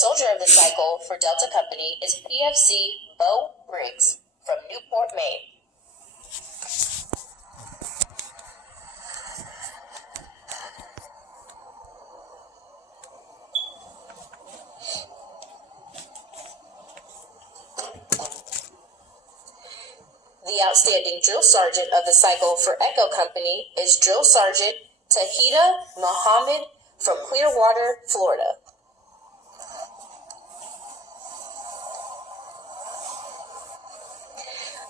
soldier of the cycle for Delta Company is PFC Bo Briggs from Newport, Maine. The outstanding drill sergeant of the cycle for Echo Company is Drill Sergeant Tahita Muhammad from Clearwater, Florida.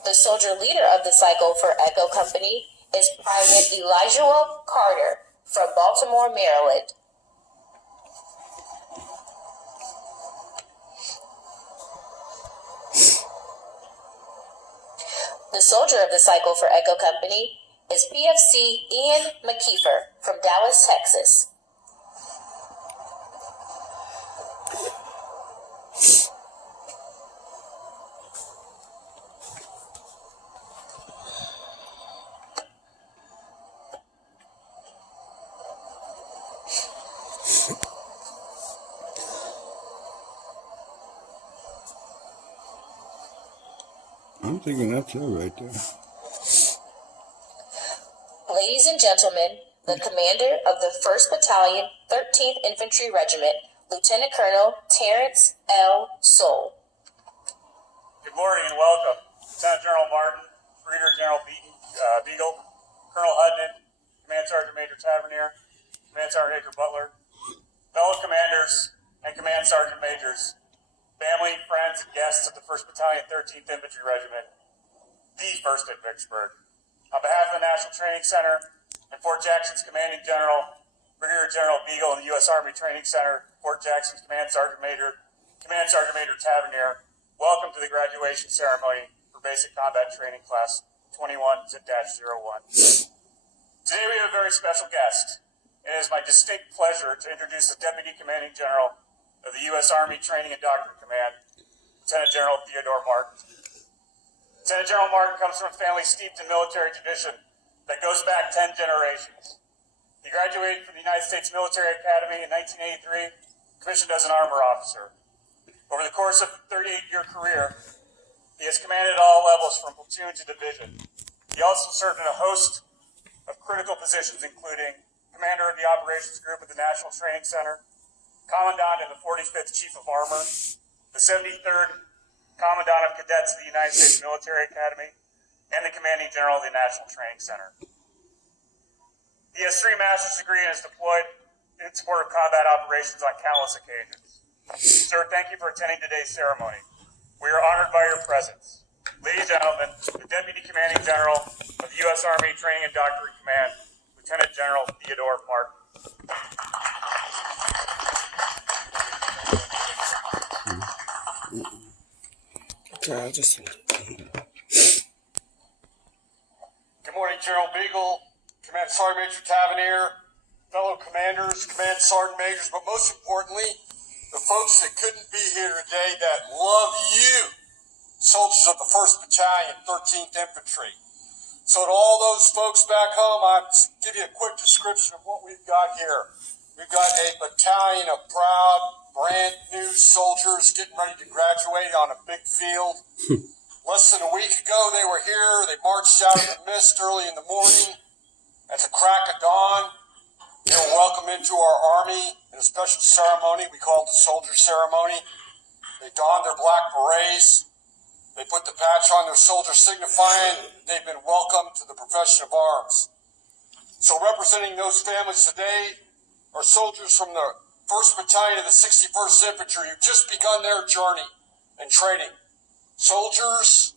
The soldier leader of the cycle for Echo Company is Private Elijah Carter from Baltimore, Maryland. The soldier of the cycle for Echo Company is PFC Ian McKeefer from Dallas, Texas. I'm thinking that's her right there. Ladies and gentlemen, the commander of the 1st Battalion, 13th Infantry Regiment, Lieutenant Colonel Terrence L. Soule. Good morning and welcome. Lieutenant General Martin, Brigadier General Beagle, Colonel Hudden, Command Sergeant Major Tavernier, Command Sergeant Major Butler, fellow commanders and Command Sergeant Majors, family, friends, and guests of the 1st Battalion, 13th Infantry Regiment, the 1st at Vicksburg. On behalf of the National Training Center and Fort Jackson's Commanding General, Brigadier General Beagle, and the U.S. Army Training Center, Fort Jackson's Command Sergeant Major Tavernier, welcome to the graduation ceremony for Basic Combat Training Class 21-01. Today we have a very special guest. It is my distinct pleasure to introduce the Deputy Commanding General of the U.S. Army Training and Doctrine Command, Lieutenant General Theodore Martin. Lieutenant General Martin comes from a family steeped in military tradition that goes back 10 generations. He graduated from the United States Military Academy in 1983, commissioned as an armor officer. Over the course of a 38-year career, he has commanded at all levels from platoon to division. He also served in a host of critical positions, including commander of the operations group at the National Training Center, Commandant and the 45th Chief of Armor, the 73rd Commandant of Cadets of the United States Military Academy, and the Commanding General of the National Training Center. He has 3 master's degrees and is deployed in support of combat operations on countless occasions. Sir, thank you for attending today's ceremony. We are honored by your presence. Ladies and gentlemen, the Deputy Commanding General of the U.S. Army Training and Doctrine Command, Lieutenant General Theodore Martin. Good morning, General Beagle, Command Sergeant Major Tavernier, fellow commanders, Command Sergeant Majors, but most importantly, the folks that couldn't be here today that love you, soldiers of the 1st Battalion, 13th Infantry. So to all those folks back home, I'll give you a quick description of what we've got here. We've got a battalion of proud, brand new soldiers getting ready to graduate on a big field. Less than a week ago, they were here. They marched out of the mist early in the morning. At the crack of dawn, they were welcomed into our Army in a special ceremony we call the Soldier Ceremony. They donned their black berets. They put the patch on their soldier signifying they've been welcomed to the profession of arms. So representing those families today are soldiers from the 1st Battalion of the 61st Infantry who've just begun their journey and training. Soldiers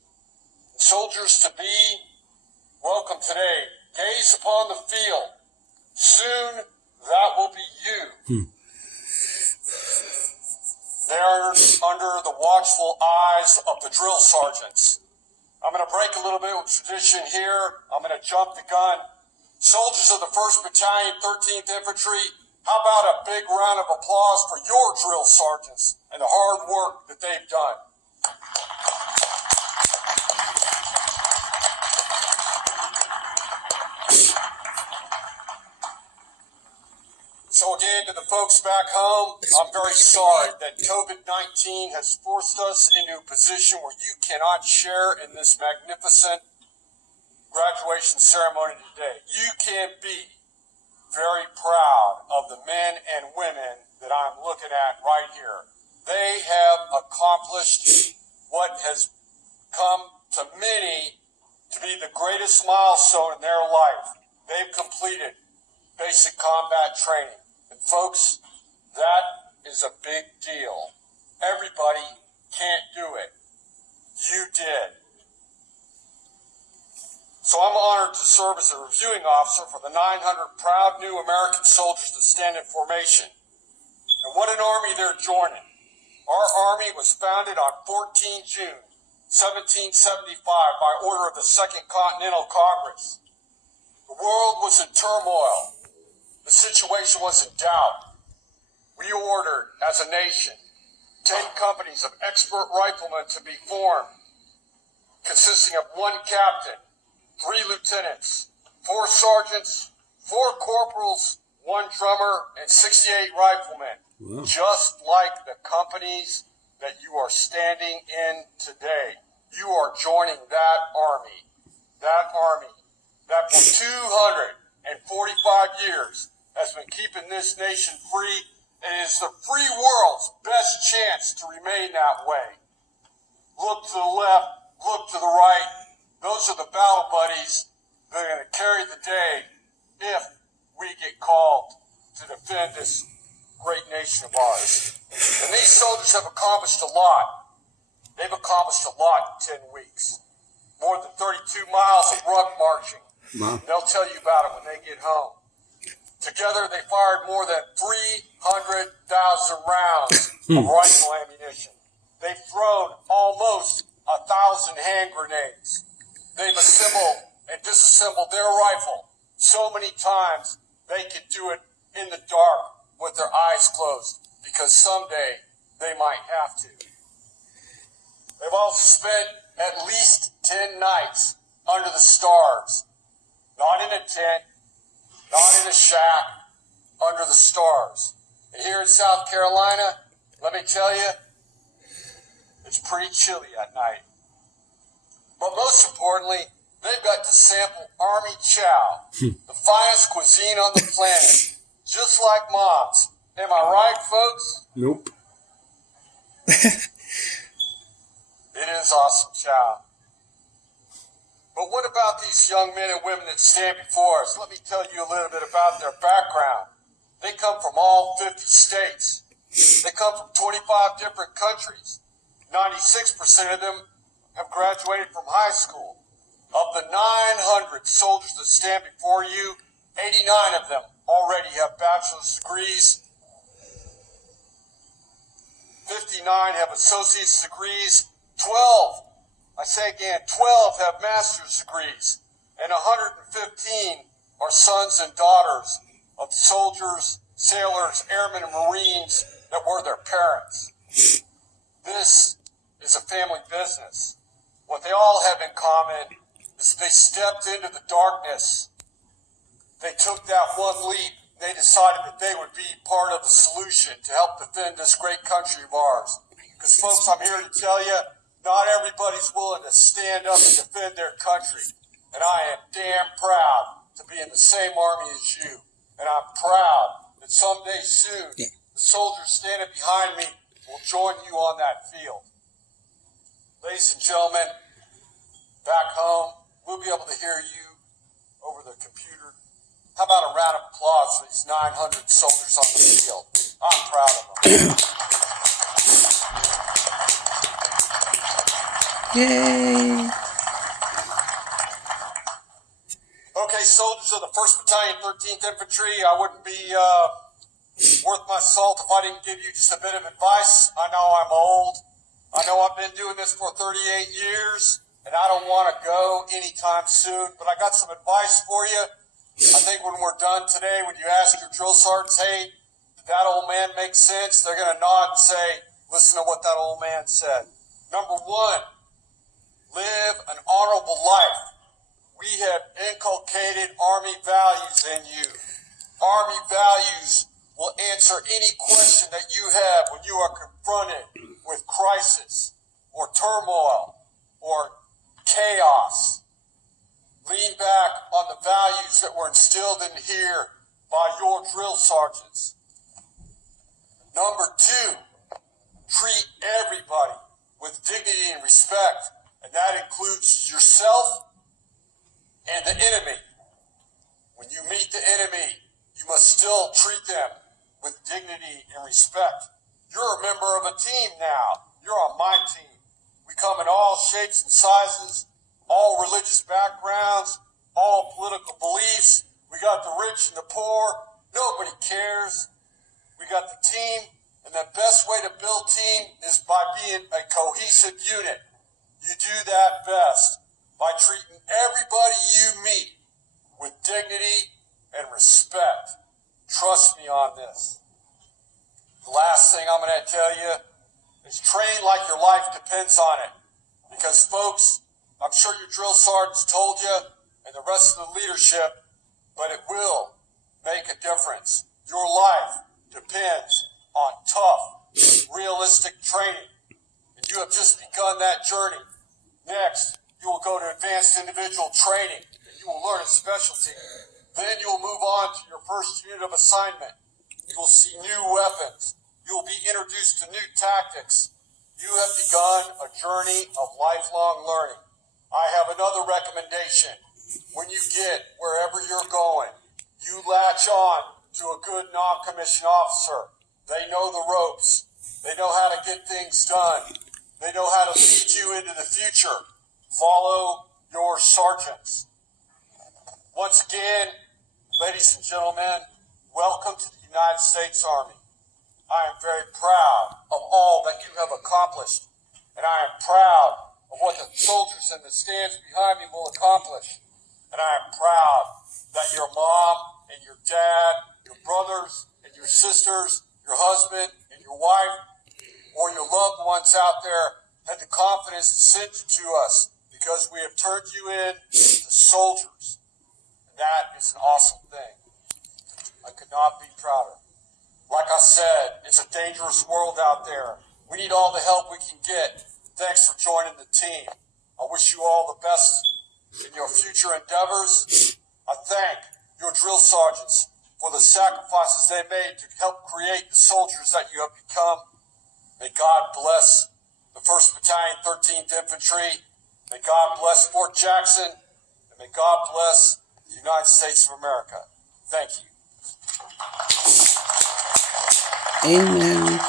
to be, welcome today. Gaze upon the field. Soon that will be you. They are under the watchful eyes of the drill sergeants. I'm going to break a little bit with tradition here. I'm going to jump the gun. Soldiers of the 1st Battalion, 13th Infantry, how about a big round of applause for your drill sergeants and the hard work that they've done. So again, to the folks back home, I'm very sorry that COVID-19 has forced us into a position where you cannot share in this magnificent graduation ceremony today. You can be very proud of the men and women that I'm looking at right here. They have accomplished what has come to many to be the greatest milestone in their life. They've completed basic combat training. And folks, that is a big deal. Everybody can't do it. You did. So I'm honored to serve as a reviewing officer for the 900 proud new American soldiers that stand in formation. And what an army they're joining. Our army was founded on 14 June 1775 by order of the Second Continental Congress. The world was in turmoil. The situation was in doubt. We ordered, as a nation, 10 companies of expert riflemen to be formed, consisting of 1 captain, 3 lieutenants, 4 sergeants, 4 corporals, 1 drummer, and 68 riflemen. Wow. Just like the companies that you are standing in today. You are joining that army. That army that for 245 years has been keeping this nation free, and is the free world's best chance to remain that way. Look to the left, look to the right. Those are the battle buddies that are going to carry the day if we get called to defend this great nation of ours. And these soldiers have accomplished a lot. They've accomplished a lot in 10 weeks. More than 32 miles of ruck marching. Wow. They'll tell you about it when they get home. Together, they fired more than 300,000 rounds of rifle ammunition. They've thrown almost 1,000 hand grenades. They've assembled and disassembled their rifle so many times they could do it in the dark with their eyes closed, because someday they might have to. They've also spent at least 10 nights under the stars, not in a tent, not in a shack, under the stars. And here in South Carolina, let me tell you, it's pretty chilly at night. But most importantly, they've got to sample Army chow, the finest cuisine on the planet, just like Mom's. Am I right, folks? Nope. It is awesome chow. But what about these young men and women that stand before us? Let me tell you a little bit about their background. They come from all 50 states. They come from 25 different countries. 96% of them have graduated from high school. Of the 900 soldiers that stand before you, 89 of them already have bachelor's degrees. 59 have associate's degrees. 12, I say again, 12 have master's degrees. And 115 are sons and daughters of soldiers, sailors, airmen, and Marines that were their parents. This is a family business. What they all have in common is they stepped into the darkness. They took that one leap. They decided that they would be part of the solution to help defend this great country of ours. Because, folks, I'm here to tell you, not everybody's willing to stand up and defend their country. And I am damn proud to be in the same army as you. And I'm proud that someday soon, the soldiers standing behind me will join you on that field. Ladies and gentlemen, back home, we'll be able to hear you over the computer. How about a round of applause for these 900 soldiers on the field? I'm proud of them. Yay! Okay, soldiers of the 1st Battalion, 13th Infantry, I wouldn't be worth my salt if I didn't give you just a bit of advice. I know I'm old. I know I've been doing this for 38 years, and I don't want to go anytime soon, but I got some advice for you. I think when we're done today, when you ask your drill sergeants, hey, did that old man make sense? They're going to nod and say, listen to what that old man said. Number 1, live an honorable life. We have inculcated Army values in you. Army values will answer any question that you have when you are confronted with crisis or turmoil or chaos. Lean back on the values that were instilled in here by your drill sergeants. Number 2, treat everybody with dignity and respect, and that includes yourself and the enemy. When you meet the enemy, you must still treat them with dignity and respect. You're a member of a team now. You're on my team. We come in all shapes and sizes, all religious backgrounds, all political beliefs. We got the rich and the poor. Nobody cares. We got the team, and the best way to build team is by being a cohesive unit. You do that best by treating everybody you meet with dignity and respect. Trust me on this. The last thing I'm going to tell you is train like your life depends on it. Because folks, I'm sure your drill sergeants told you and the rest of the leadership, but it will make a difference. Your life depends on tough, realistic training. And you have just begun that journey. Next, you will go to advanced individual training, and you will learn a specialty. Then you will move on to your first unit of assignment. You will see new weapons. You will be introduced to new tactics. You have begun a journey of lifelong learning. I have another recommendation. When you get wherever you're going, you latch on to a good non-commissioned officer. They know the ropes. They know how to get things done. They know how to lead you into the future. Follow your sergeants. Once again, ladies and gentlemen, welcome to the United States Army. I am very proud of all that you have accomplished, and I am proud of what the soldiers in the stands behind me will accomplish. And I am proud that your mom and your dad, your brothers and your sisters, your husband and your wife, or your loved ones out there had the confidence to send you to us because we have turned you in to soldiers. And that is an awesome thing. I could not be prouder. Like I said, it's a dangerous world out there. We need all the help we can get. Thanks for joining the team. I wish you all the best in your future endeavors. I thank your drill sergeants for the sacrifices they made to help create the soldiers that you have become. May God bless the 1st Battalion, 13th Infantry. May God bless Fort Jackson. And may God bless the United States of America. Thank you. Amen.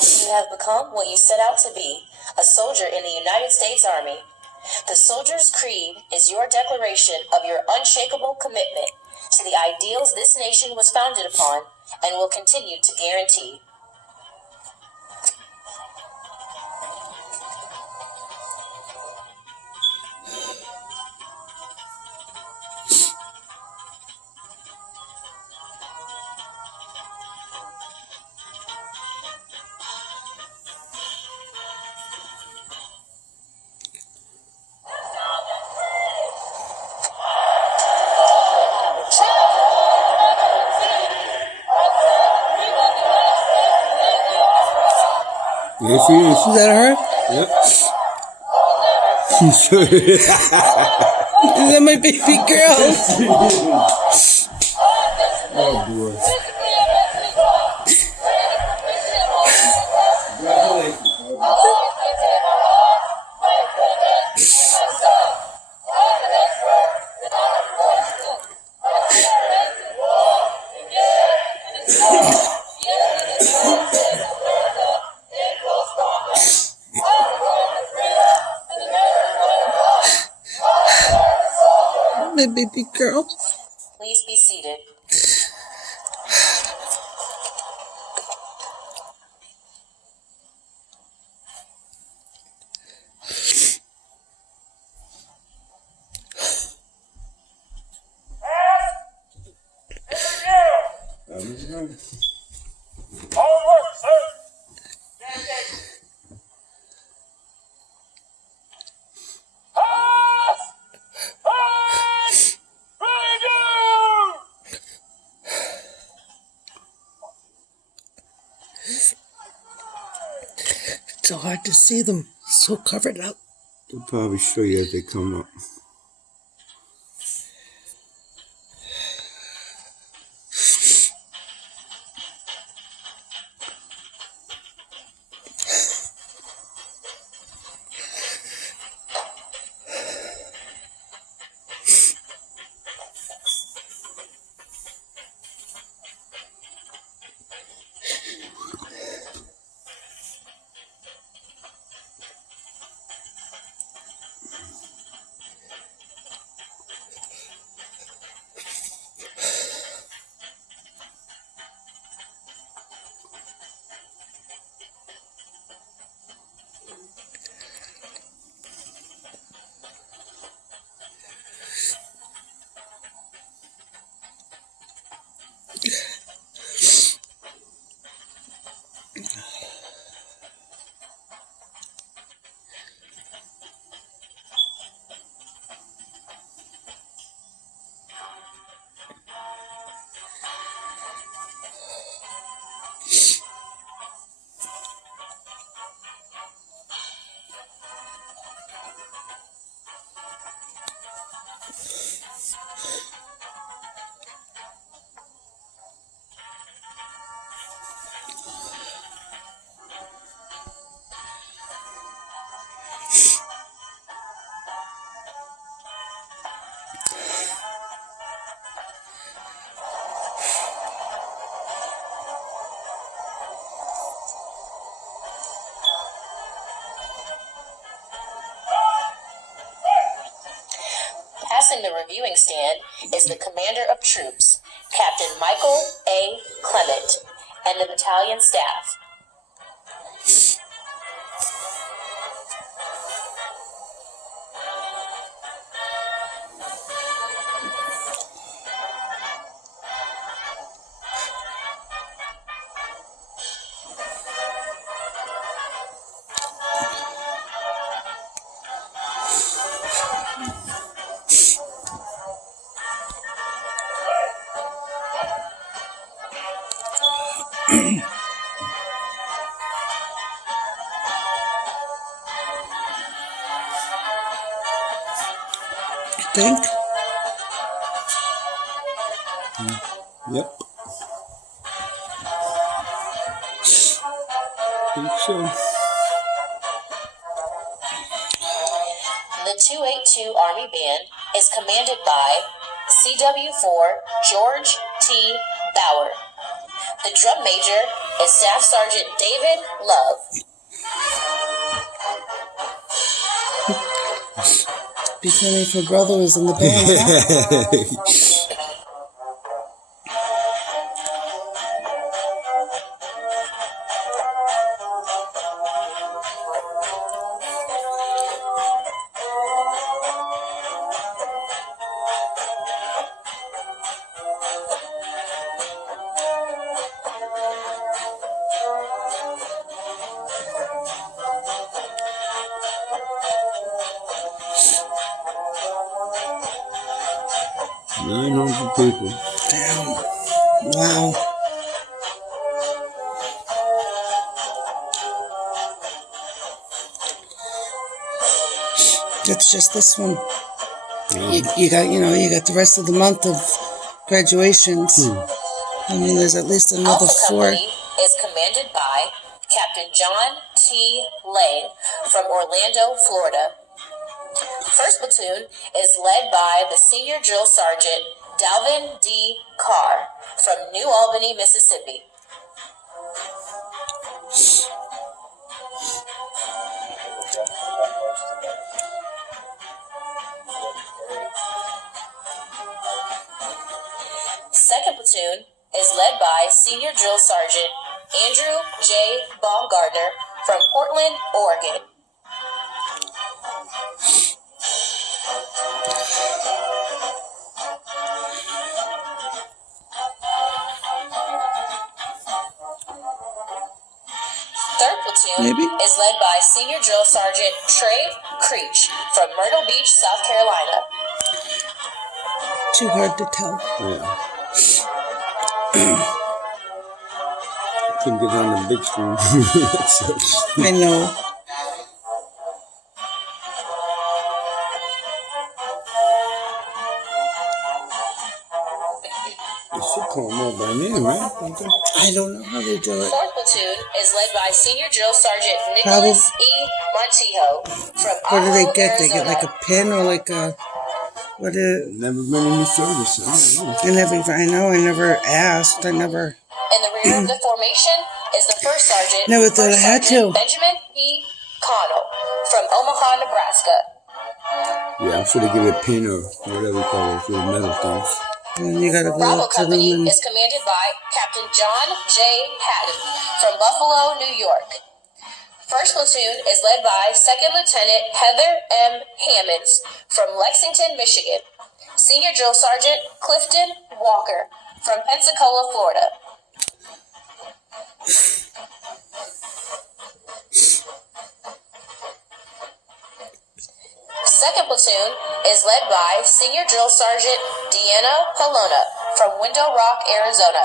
You have become what you set out to be, a soldier in the United States Army. The soldier's creed is your declaration of your unshakable commitment to the ideals this nation was founded upon and will continue to guarantee. Yes, he is. Is that her? Yep. Is that my baby girl? Oh, boy. Congratulations. My baby girl. Please be seated. Onward, sir! Pass! Pass! Review! It's so hard to see them. So covered up. They'll probably show you as they come up. Passing the reviewing stand is the Commander of Troops, Captain Michael A. Clement, and the battalion staff. I think. Yep. Think so. The 282 Army Band is commanded by CW4 George T. Bauer. The drum major is Staff Sergeant David Love. Be funny if her brother was in the band. Huh? People. Damn. Wow. That's just this one. You got the rest of the month of graduations. I mean, there's at least another Alpha 4. Company is commanded by Captain John T. Lane from Orlando, Florida. First platoon is led by the Senior Drill Sergeant Dalvin D. Carr from New Albany, Mississippi. is led by Senior Drill Sergeant Andrew J. Baumgartner from Portland, Oregon. Third platoon Maybe. is led by Senior Drill Sergeant Trey Creech from Myrtle Beach, South Carolina. Too hard to tell. Yeah. Couldn't get on the big screen. So, I know. they should call them all by name, right? Don't they? I don't know how they do it. Fourth platoon is led by Senior Drill Sergeant Nicoles E. Montijo from What do they Idaho, get? They get like Arizona. a pin or like a... What is... Never been in the service. I don't know. I never asked. I never... In the rear of the formation is the First Sergeant, Never thought I had to. Benjamin P. Connell from Omaha, Nebraska. Yeah, I'm sure they give it a pin or whatever you call those little metal things. And you gotta go Bravo up to them Company and... is commanded by Captain John J. Patton from Buffalo, New York. First platoon is led by Second Lieutenant Heather M. Hammonds from Lexington, Michigan. Senior Drill Sergeant Clifton Walker from Pensacola, Florida. Second platoon is led by Senior Drill Sergeant Deanna Polona from Window Rock, Arizona.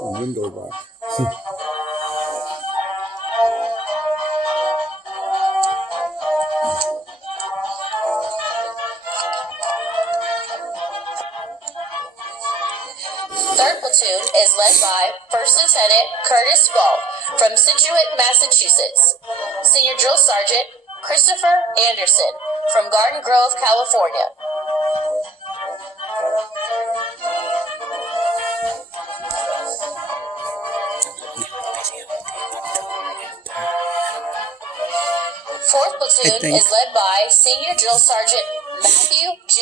Window rock. Third platoon is led by First Lieutenant Curtis Ball from Situate, Massachusetts. Senior Drill Sergeant Christopher Anderson from Garden Grove, California. Fourth platoon is led by Senior Drill Sergeant Matthew J.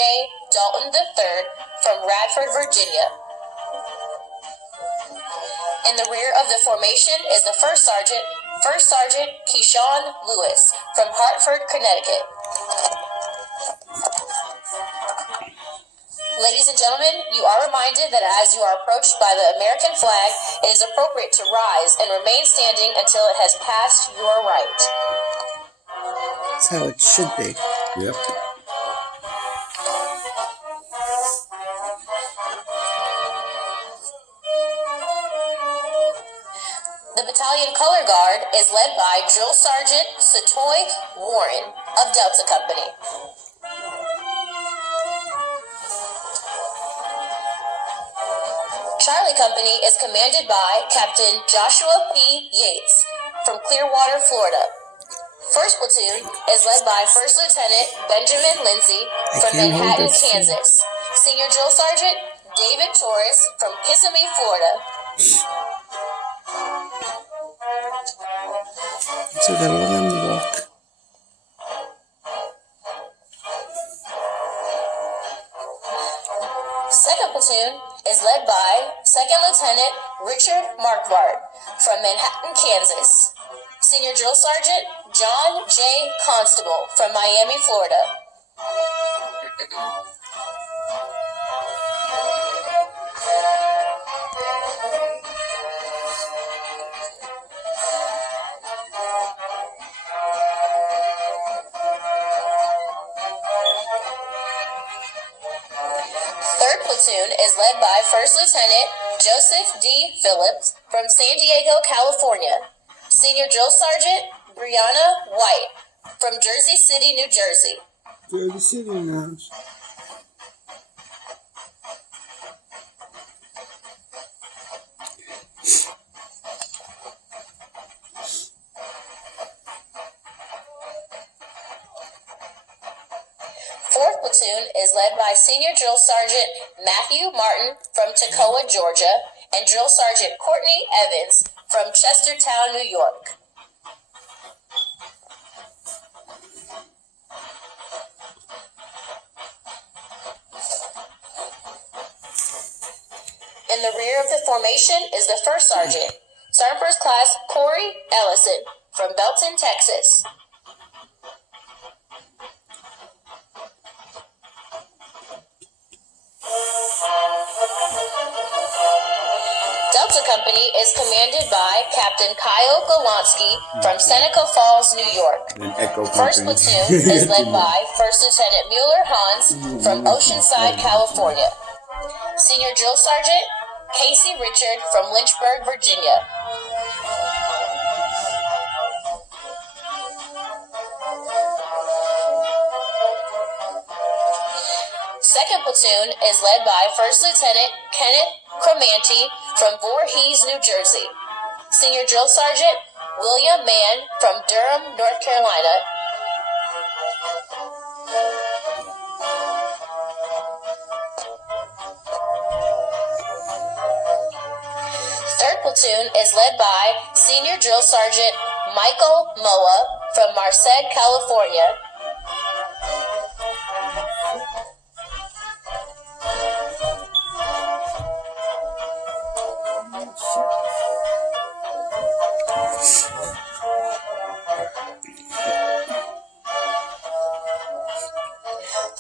Dalton III from Radford, Virginia. In the rear of the formation is the First Sergeant Keyshawn Lewis from Hartford, Connecticut. Ladies and gentlemen, you are reminded that as you are approached by the American flag, it is appropriate to rise and remain standing until it has passed your right. That's how it should be. Yep. The battalion color guard is led by Drill Sergeant Satoy Warren of Delta Company. Charlie Company is commanded by Captain Joshua P. Yates from Clearwater, Florida. First platoon is led by First Lieutenant Benjamin Lindsay from Manhattan, Kansas. Senior Drill Sergeant David Torres from Kissimmee, Florida. So they're all on the walk. Second platoon is led by Second Lieutenant Richard Marquardt from Manhattan, Kansas. Senior Drill Sergeant John J. Constable from Miami, Florida. Third platoon is led by First Lieutenant Joseph D. Phillips from San Diego, California. Senior Drill Sergeant Brianna White from Jersey City, New Jersey. Jersey City now. Fourth platoon is led by Senior Drill Sergeant Matthew Martin from Toccoa, Georgia, and Drill Sergeant Courtney Evans from Chestertown, New York. In the rear of the formation is the first sergeant, Sergeant First Class Corey Ellison from Belton, Texas. Delta Company is commanded by Captain Kyle Golonsky from Seneca Falls, New York. First platoon is led by First Lieutenant Mueller Hans from Oceanside, California. Senior Drill Sergeant Casey Richard from Lynchburg, Virginia. Second platoon is led by First Lieutenant Kenneth Cromanti from Voorhees, New Jersey. Senior Drill Sergeant William Mann from Durham, North Carolina. Third platoon is led by Senior Drill Sergeant Michael Moa from Marced, California.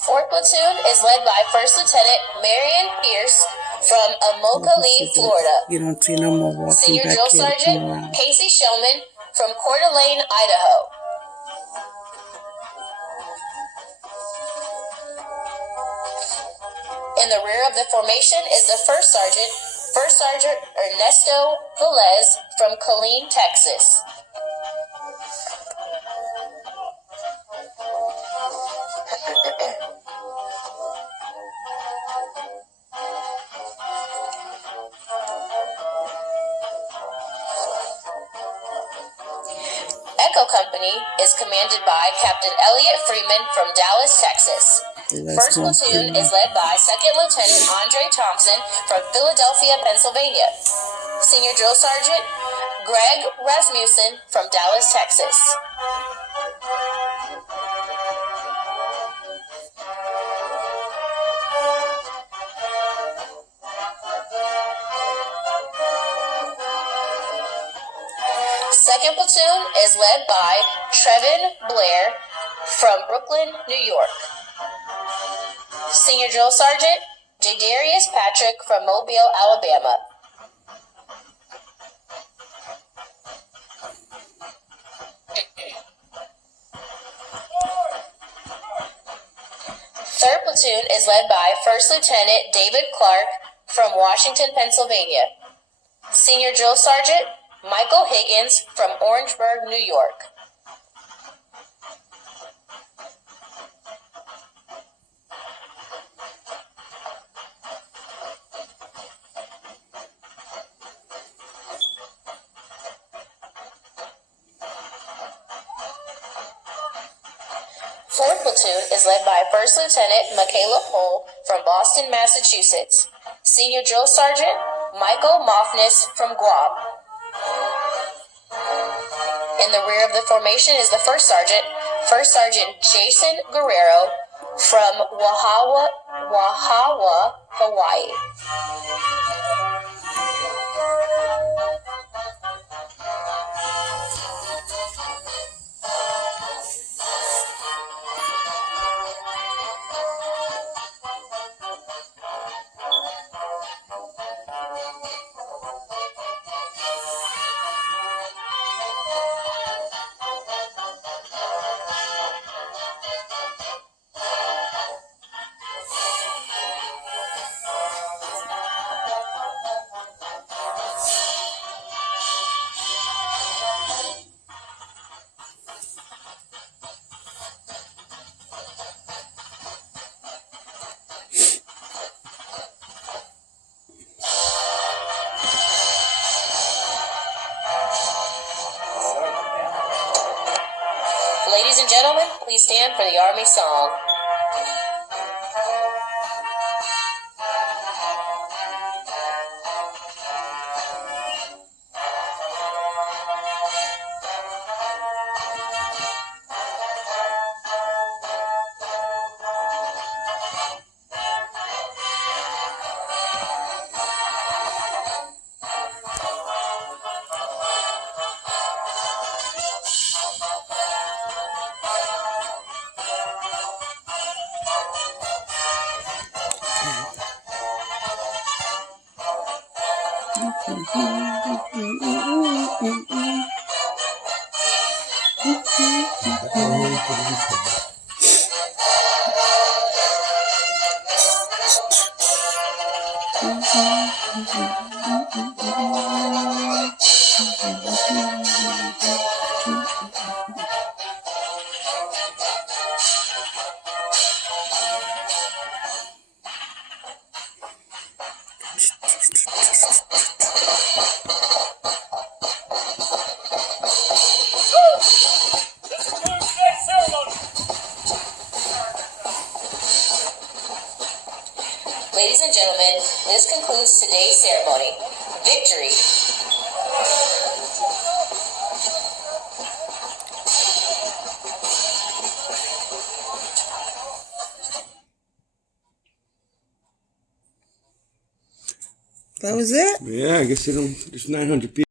Fourth platoon is led by First Lieutenant Marion Pierce from Immokalee, Florida. You don't see no more walking Senior back Drill here to come Sergeant around. Casey Shellman from Coeur d'Alene, Idaho. In the rear of the formation is the First Sergeant Ernesto Velez from Killeen, Texas. Echo Company is commanded by Captain Elliot Freeman from Dallas, Texas. First platoon is led by Second Lieutenant Andre Thompson from Philadelphia, Pennsylvania. Senior Drill Sergeant Greg Rasmussen from Dallas, Texas. Second platoon is led by Trevin Blair from Brooklyn, New York. Senior Drill Sergeant Jadarius Patrick from Mobile, Alabama. Third platoon is led by First Lieutenant David Clark from Washington, Pennsylvania. Senior Drill Sergeant Michael Higgins from Orangeburg, New York. Fourth platoon is led by First Lieutenant Michaela Pohl from Boston, Massachusetts. Senior Drill Sergeant Michael Moffness from Guam. In the rear of the formation is the First Sergeant Jason Guerrero from Wahawa, Hawaii. Ladies and gentlemen, please stand for the Army song. Ladies and gentlemen, this concludes today's ceremony. Victory! That was it? Yeah, I guess they don't. There's 900 people.